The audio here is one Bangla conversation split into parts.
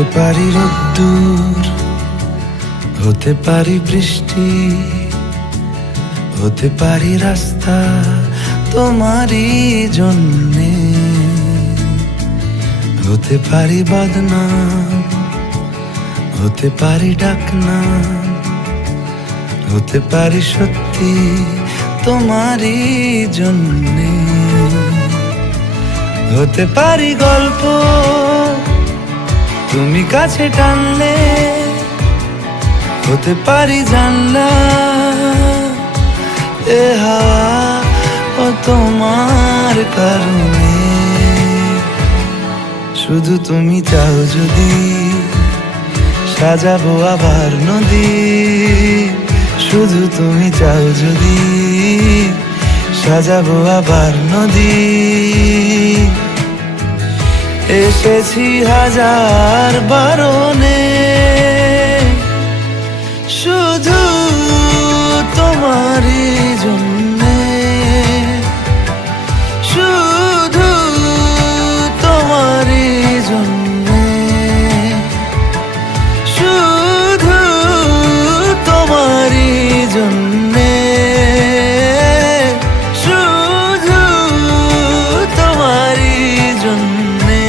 হতে পারি রোদ্দুর, হতে পারি বৃষ্টি, হতে পারি রাস্তা তোমারই জন্যে, হতে পারি বদনাম, হতে পারি ডাকনাম, হতে পারি সত্যি তোমারই জন্যে, হতে পারি গল্প তুমি কাছে টানলে, হতে পারি জানলা এ হাওয়া ও তোমার কারণে। শুধু তুমি চাও যদি সাজাবো আবার নদী, শুধু তুমি চাও যদি সাজাবো আবার নদী। এসেছি হাজার বারণে শুধু তোমারই জন্যে, শুধু তোমারই জন্যে, শুধু তোমারই জন্যে, শুধু তোমারই জন্যে।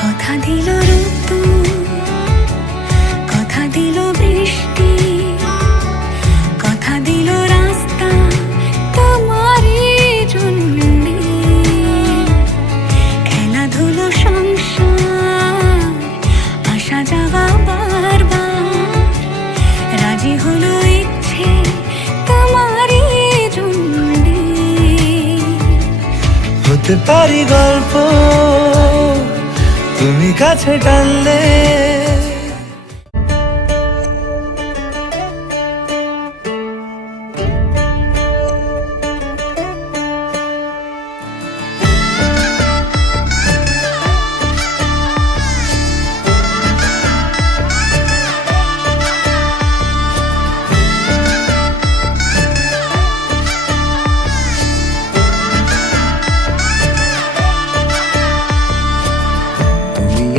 কথা দিল ঋতু, কথা দিল বৃষ্টি, কথা দিল রাস্তা তোমারই জন্যে, খেলাধুলো সংসার আসা যাওয়া বারবার, রাজি হলো ইচ্ছে তোমারই জন্যে। হতে পারি গল্প তুমি কাছে টানলে,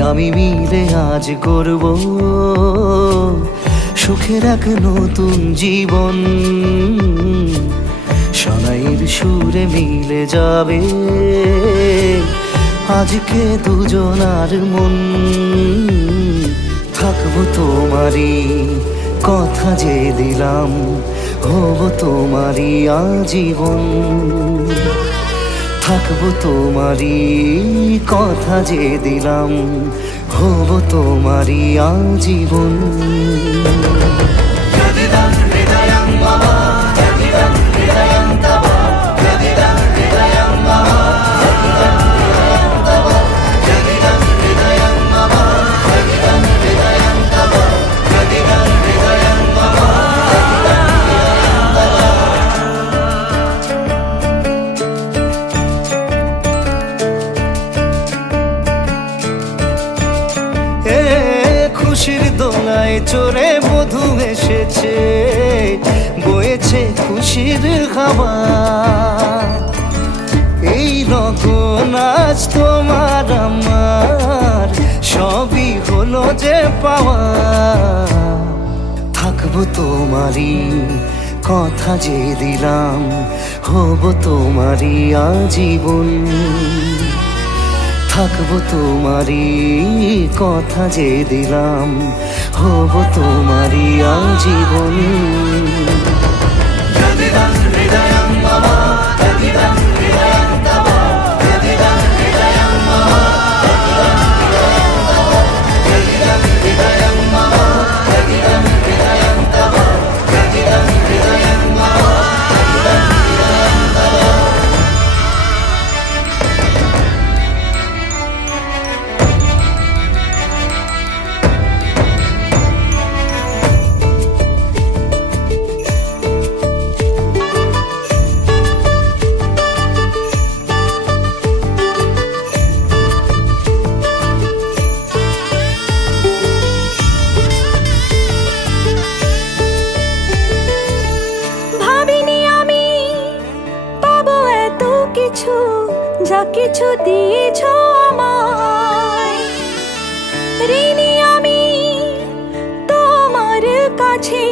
আমি মিলে আজ করব সুখের এক নতুন জীবন, শোনাইয়ের সুরে মিলে যাবে আজকে দুজনার মন। থাকবো তোমারই কথা যে দিলাম, হব তোমারই আজীবন, থাকবো তোমারই কথা যে দিলাম, হব তোমারই আজীবন। খুশির দোলায় চড়ে মধু এসেছে, বয়েছে খুশির হাওয়া, এই রকম আজ তোমার আমার সবই হলো যে পাওয়া। থাকবো তোমারই কথা যে দিলাম, হব তোমারই আজীবন, থাকবো তোমারই কথা যে দিলাম, হব তোমারই আজীবন। যা কিছু দিয়েছ আমায়, কাছে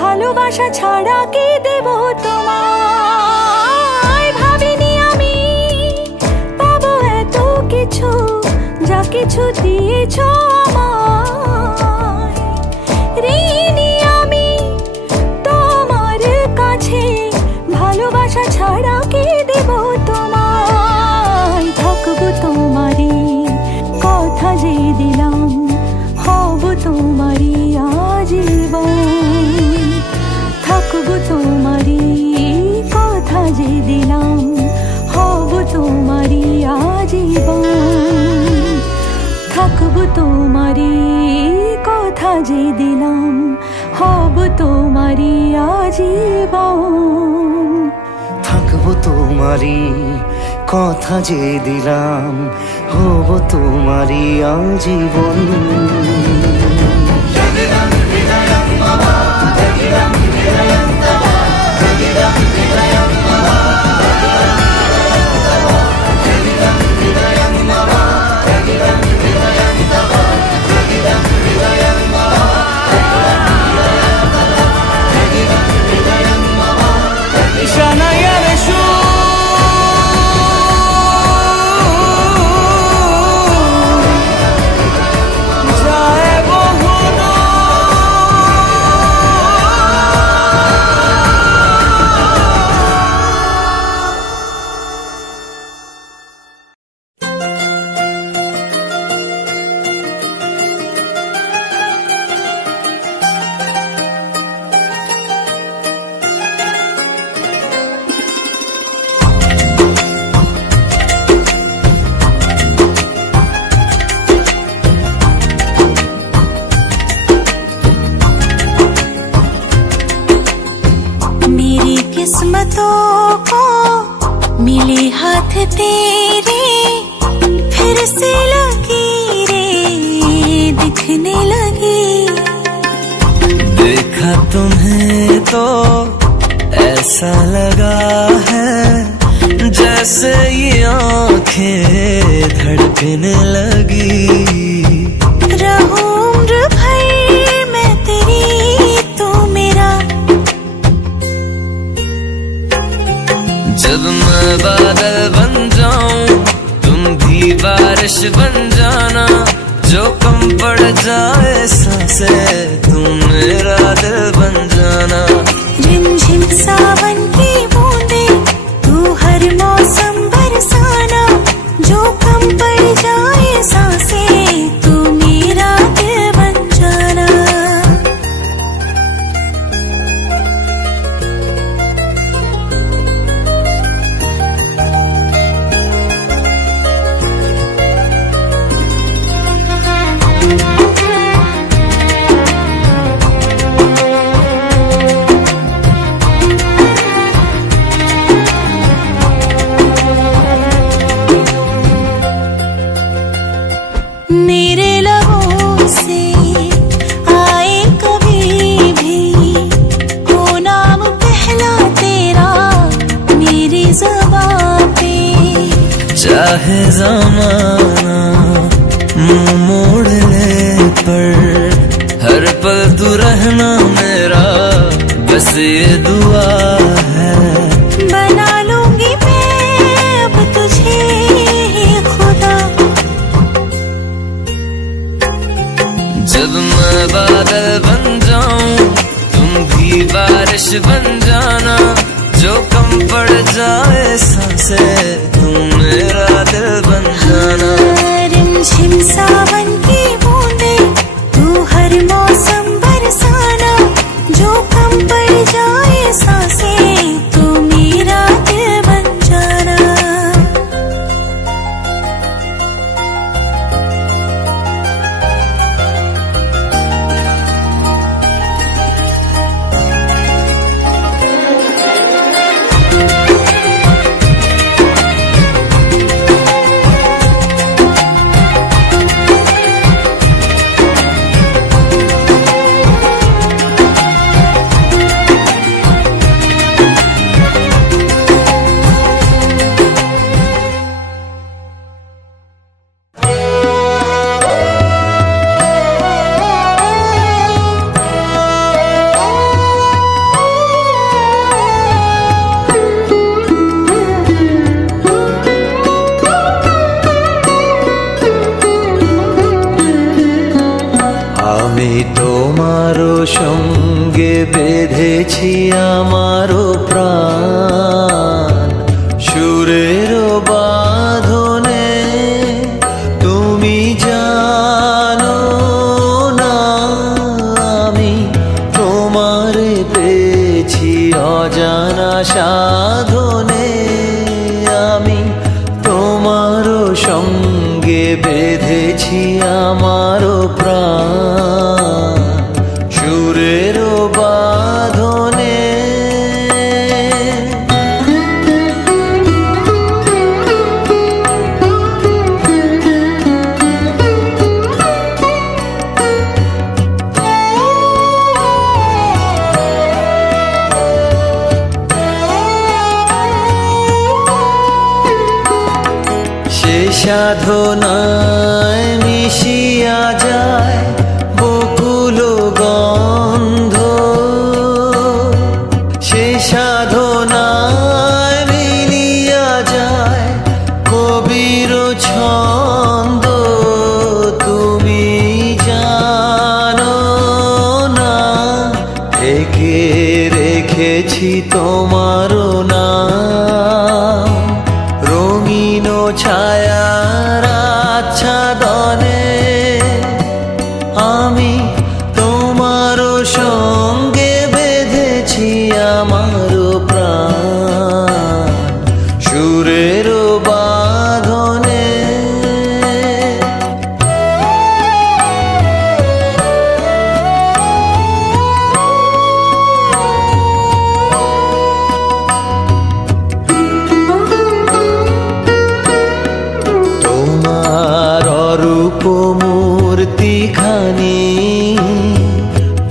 ভালোবাসা ছাড়া কি দেব তোমায়। ভাবিনি আমি পাবো এত কিছু, যা কিছু দিয়েছ আমায়। ঋণী আমি তোমার কাছে, ভালোবাসা ছাড়া কি দেব তোমায়। থাকবো তোমারই কথা যে দিলাম, হব তোমারই আজীবন। থাকবো তোমারই কথা যে দিলাম, হব তোমারই আজীবন। থাকবো তোমারই কথা যে দিলাম, হব তোমারই আজীবন। থাকবো তোমারই কথা যে দিলাম, হব তোমারই আজীবন। किस्मतों को मिले हाथ तेरे, फिर से लकीरें दिखने लगी। देखा तुम्हें तो ऐसा लगा है, जैसे ये आंखें धड़कने लगी। रहूं उम्र भर मैं तेरी, तू मेरा। जब मैं बादल बन जाऊं, तुम भी बारिश बन जाना। जो कम पड़ जाए सांसें, तुम मेरा दिल बन जाना। रिमझिम सावन की बूंदे, तू हर मौसम बरसाना। जो कम पड़ जाए सांसें, तू मेरा दिल बन जाना। मेरे लबों से आए कभी भी, हो नाम पहला तेरा मेरी ज़बां पे। चाहे ज़माना मुँह मोड़ ले, पर हर पल तू रहना मेरा, बस ये दुआ है। बना लूंगी मैं अब तुझे ही खुदा। जब मैं बादल बन जाऊं, तुम भी बारिश बन जाना। जो कम पड़ जाए सांसें, तुम मेरा दिल बन जाना। रिमझिम सावन की बूंदे, तू हर मौसम बरसाना। जो कम पड़ जाए सांसें, तू मेरा दिल बन जाना। আমি তোমারও সঙ্গে বেঁধেছি আমারও প্রাণ সুরের বাঁধনে। তুমি জানো না আমি তোমারে পেয়েছি অজানা সাধনে। আমি তোমারও সঙ্গে বেঁধেছি আমারও প্রাণ সুরের বাঁধনে। সে সাধনায় মিশিয়া যায় বকুল গন্ধ। সে সাধনায় মিলিয়া যায় কবির ছন্দ। তুমি জানো না ঢেকে রেখেছি তোমার নাম রঙিন ছায়ার আচ্ছাদনে। আমি তোমার সঙ্গে বেঁধেছি আমার প্রাণ সুরের বাঁধনে। মূর্তিখানি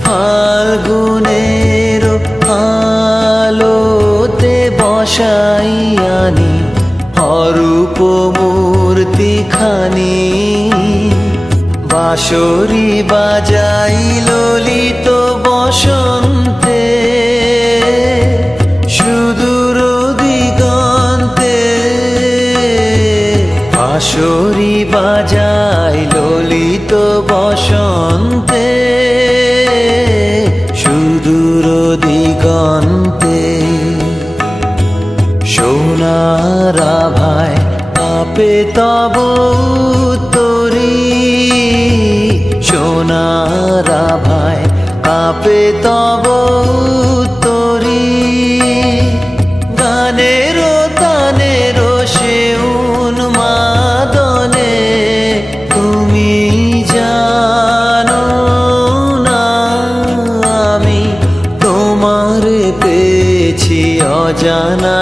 ফাল্গুনের আলোতে বসাইয়ানি। অরূপ মূর্তিখানি বাঁশরি বাজাই ললিত বসন্তে সুদূর দিগন্তে। বাঁশরি বাজাই ললিত বসন্তে সুদূর দিগন্তে। সোনার আভায় কাঁপে তব তরি। সোনার আভায় কাঁপে তব তরি। গানের তানের সে উন্মাদনে। তুমি জানো না আমি তোমারে পেয়েছি অজানা